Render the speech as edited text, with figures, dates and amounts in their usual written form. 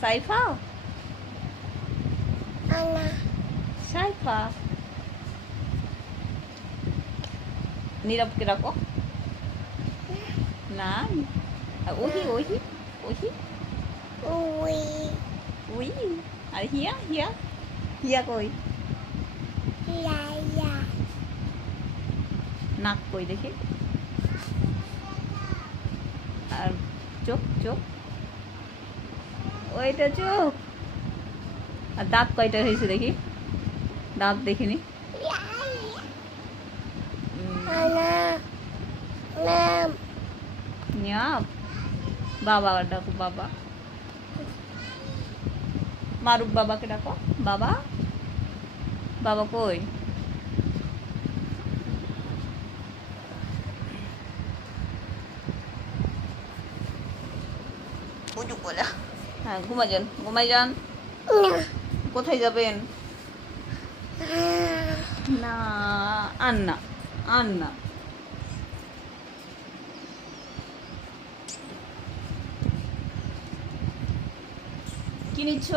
Saifa Ana. Saifa নীরবকে রাখো না ওহি ওহি ওহি Ui. উই আর হিয়া হিয়া হিয়া কই La la. নাক কই দেখি আর চোখ চোখ ওইটা চোখ আর দাঁত কয়টা হয়েছে দেখি দাঁত দেখিনি La la. Ana. Nam. নিয়াপ বাবা ডাকো বাবা মারুফ বাবাকে ডাকো বাবা বাবা কই Ujuk bola. হ্যাঁ ঘুমাই যান Na. কোথায় যাবেন Ah. না আন্না আন্না কি নিচ্ছ